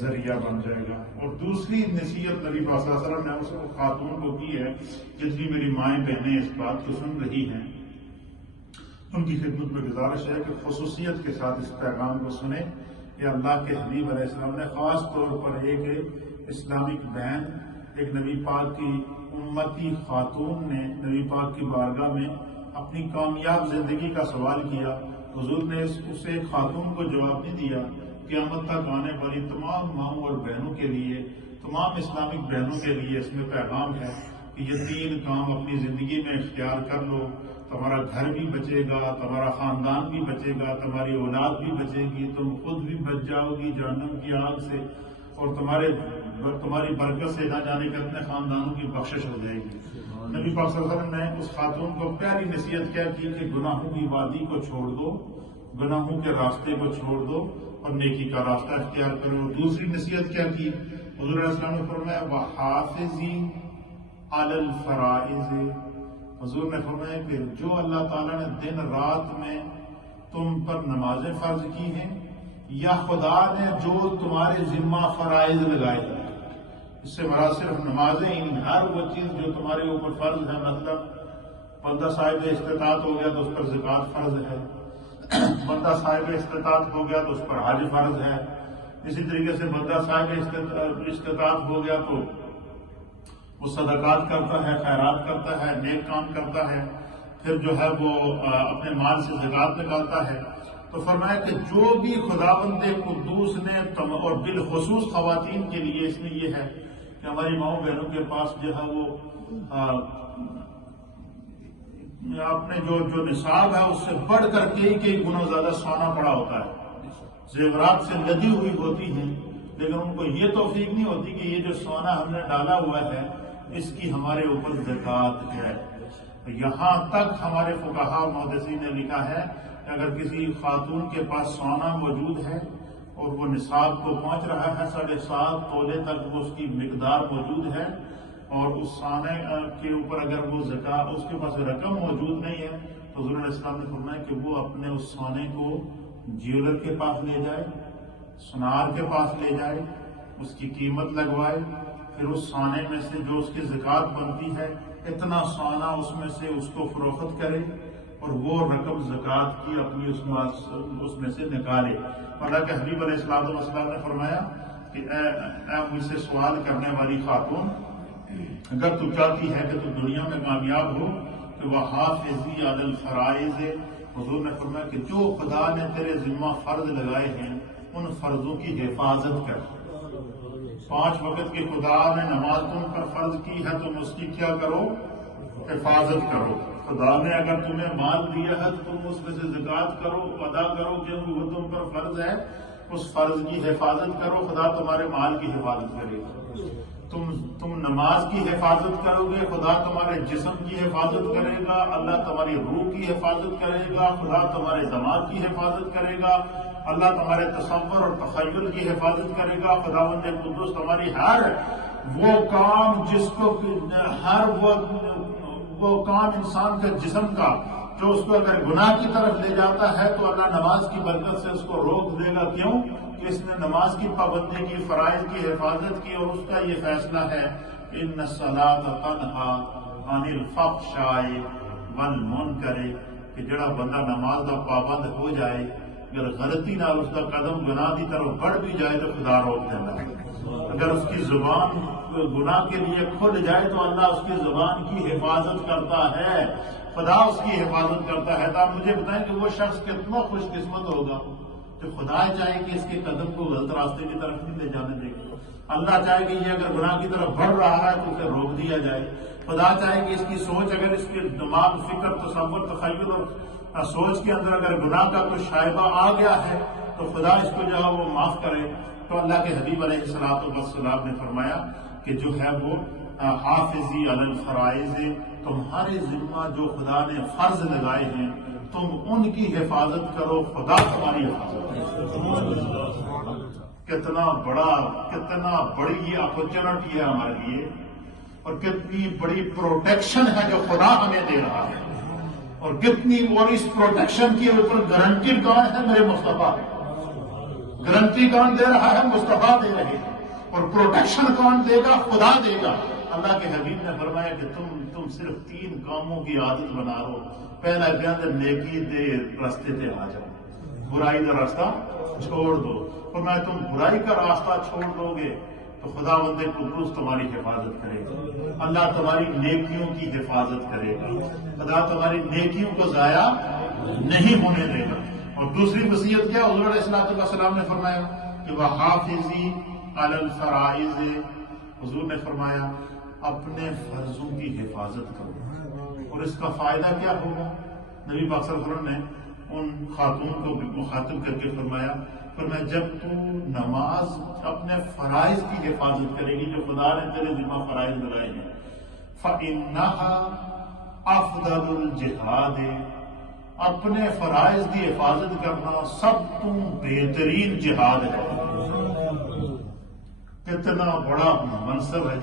ذریعہ بن جائے گا۔ اور دوسری نصیحت نبی پاک صلی اللہ علیہ وسلم نے اس خاتون کو کی ہے، جتنی میری مائیں بہنیں اس بات کو سن رہی ہیں ان کی خدمت میں گزارش ہے کہ خصوصیت کے ساتھ اس پیغام کو سنیں کہ اللہ کے حبیب علیہ السلام نے خاص طور پر ایک اسلامک بہن، ایک نبی پاک کی امتی خاتون نے نبی پاک کی بارگاہ میں اپنی کامیاب زندگی کا سوال کیا۔ حضور نے اسے ایک خاتون کو جواب نہیں دیا۔ قیامت تک آنے والی تمام ماؤں اور بہنوں کے لیے، تمام اسلامک بہنوں کے لیے اس میں پیغام ہے کہ یہ 3 کام اپنی زندگی میں اختیار کر لو، تمہارا گھر بھی بچے گا، تمہارا خاندان بھی بچے گا، تمہاری اولاد بھی بچے گی، تم خود بھی بچ جاؤ گی جہنم کی آگ سے، اور تمہاری برکت سے نہ جانے کے اپنے خاندانوں کی بخشش ہو جائے گی۔ نبی پاک صلی اللہ علیہ وسلم نے اس خاتون کو پیاری نصیحت کیا کی کہ گناہوں کی وادی کو چھوڑ دو، گناہوں کے راستے کو چھوڑ دو اور نیکی کا راستہ اختیار کرو۔ دوسری نصیحت کیا کی؟ حضور علیہ السلام نے فرمایا وَحَافِظِي عَلَى الْفَرَائِضِ، حضور نے فرمایا کہ جو اللہ تعالیٰ نے دن رات میں تم پر نمازیں فرض کی ہیں، یا خدا نے جو تمہارے ذمہ فرائض لگائے ہیں، اس سے مراد صرف نمازیں ہی، ہر وہ چیز جو تمہارے اوپر فرض ہے، مطلب بندہ صاحب استطاعت ہو گیا تو اس پر زکوٰۃ فرض ہے، بندہ صاحب استطاعت ہو گیا تو اس پر حج فرض ہے، اسی طریقے سے بندہ صاحب استطاعت ہو گیا تو وہ صدقات کرتا ہے، خیرات کرتا ہے، نیک کام کرتا ہے، پھر جو ہے وہ اپنے مال سے زکوٰۃ نکالتا ہے۔ تو فرمایا کہ جو بھی خداوند قدوس نے اور بالخصوص خواتین کے لیے اس میں یہ ہے کہ ہماری ماؤں بہنوں کے پاس جو ہے وہ اپنے جو نصاب ہے اس سے بڑھ کر کئی گنا زیادہ سونا پڑا ہوتا ہے، زیورات سے لدی ہوئی ہوتی ہیں، لیکن ان کو یہ توفیق نہیں ہوتی کہ یہ جو سونا ہم نے ڈالا ہوا ہے اس کی ہمارے اوپر زکوٰۃ ہے۔ یہاں تک ہمارے فقہاء محدثین نے لکھا ہے کہ اگر کسی خاتون کے پاس سونا موجود ہے اور وہ نصاب کو پہنچ رہا ہے 7.5 تولے تک وہ اس کی مقدار موجود ہے، اور اس سونے کے اوپر اگر وہ زکوٰۃ اس کے پاس رقم موجود نہیں ہے تو حضور علیہ السلام نے فرمایا کہ وہ اپنے اس سونے کو جیولر کے پاس لے جائے، سنار کے پاس لے جائے، اس کی قیمت لگوائے، پھر اس سونے میں سے جو اس کی زکوٰۃ بنتی ہے اتنا سونا اس میں سے اس کو فروخت کرے اور وہ رقم زکوٰۃ کی اپنی اس میں سے نکالے۔ اللہ کے حبیب علیہ السلام نے فرمایا کہ اے مجھ سے سوال کرنے والی خاتون، اگر تو چاہتی ہے کہ تو دنیا میں کامیاب ہو کہ وَحَافِظِي عَلَى الْفَرَائِضِ، حضور نے فرمایا کہ جو خدا نے تیرے ذمہ فرض لگائے ہیں ان فرضوں کی حفاظت کر۔ 5 وقت کی خدا نے نماز تم پر فرض کی ہے، تم اس کی کیا کرو؟ حفاظت کرو۔ خدا نے اگر تمہیں مال دیا ہے تو تم اس میں سے زکوٰۃ کرو، ادا کرو، کیونکہ وہ تم پر فرض ہے، اس فرض کی حفاظت کرو، خدا تمہارے مال کی حفاظت کرے گا۔ تم نماز کی حفاظت کرو گے، خدا تمہارے جسم کی حفاظت کرے گا، اللہ تمہاری روح کی حفاظت کرے گا، خدا تمہارے دماغ کی حفاظت کرے گا، اللہ تمہارے تصور اور تخیل کی حفاظت کرے گا، خداوند قدوس تمہاری ہر وہ کام جس کو ہر وہ کام انسان کے جسم کا جو اس کو اگر گناہ کی طرف لے جاتا ہے تو اللہ نماز کی برکت سے اس کو روک دے گا۔ کیوں؟ کہ اس نے نماز کی پابندی کی، فرائض کی حفاظت کی، اور اس کا یہ فیصلہ ہے ان الصلاۃ تنہی عن الفحشاء والمنکر، کہ جڑا بندہ نماز کا پابند ہو جائے اگر غلطی نہ اس کا قدم گناہ کی طرف بڑھ بھی جائے تو خدا روک دینا ہے۔ اگر اس کی زبان گناہ کے لیے کھل جائے تو اللہ اس کی زبان کی حفاظت کرتا ہے، خدا اس کی حفاظت کرتا ہے۔ تو آپ مجھے بتائیں کہ وہ شخص کتنا خوش قسمت ہوگا کہ خدا چاہے کہ اس کے قدم کو غلط راستے کی طرف نہیں لے جانے دے گا، اللہ چاہے کہ یہ اگر گناہ کی طرف بڑھ رہا ہے تو اسے روک دیا جائے، خدا چاہے کہ اس کی سوچ اگر اس کے دماغ، فکر، تصور، تخیل اور سوچ کے اندر اگر گناہ کا کوئی شائبہ آ گیا ہے تو خدا اس کو جو ہے وہ معاف کرے۔ تو اللہ کے حبیب علیہ السلام نے فرمایا کہ جو ہے وہ حافظی علی الفرائض، تمہارے ذمہ جو خدا نے فرض لگائے ہیں تم ان کی حفاظت کرو، خدا تمہاری حفاظت کرے۔ کتنا بڑی یہ اپرچونٹی ہے ہمارے لیے، اور کتنی بڑی پروٹیکشن ہے جو خدا ہمیں دے رہا ہے، اور کتنی، اور اس پروٹیکشن کے اوپر گارنٹی کون ہے؟ میرے مصطفیٰ۔ گارنٹی کون دے رہا ہے؟ مصطفیٰ دے رہے ہیں. اور پروٹیکشن کون دے گا؟ خدا دے گا. اللہ کے حبیب نے فرمایا کہ تم صرف 3 کاموں کی عادت بنا لو. پہلا کے اندر نیکی دے راستے تے آ جاؤ، برائی کا راستہ چھوڑ دو. فرمایا تم برائی کا راستہ چھوڑ دو گے تو خدا بندے قدوس تمہاری حفاظت کرے گا. اللہ تمہاری نیکیوں کی حفاظت کرے گا. خدا تمہاری نیکیوں کو ضائع نہیں ہونے دے گا. اور دوسری وصیت کیا؟ حضور علیہ الصلوۃ والسلام نے فرمایا کہ وحافظی علی الفرائض. حضور نے فرمایا اپنے فرضوں کی حفاظت کرو. اور اس کا فائدہ کیا ہوگا؟ نبی پاک صلی اللہ علیہ وسلم نے ان خاتون کو مخاطب کر کے فرمایا جب تو نماز اپنے فرائض کی حفاظت کرے گی جو خدا نے تیرے ذمہ فرائض لگائے ہیں، فَإِنَّهَا أَفْضَلُ الْجِهَادِ. اپنے فرائض کی حفاظت کرنا سب تو بہترین جہاد ہے. کتنا بڑا منصب ہے.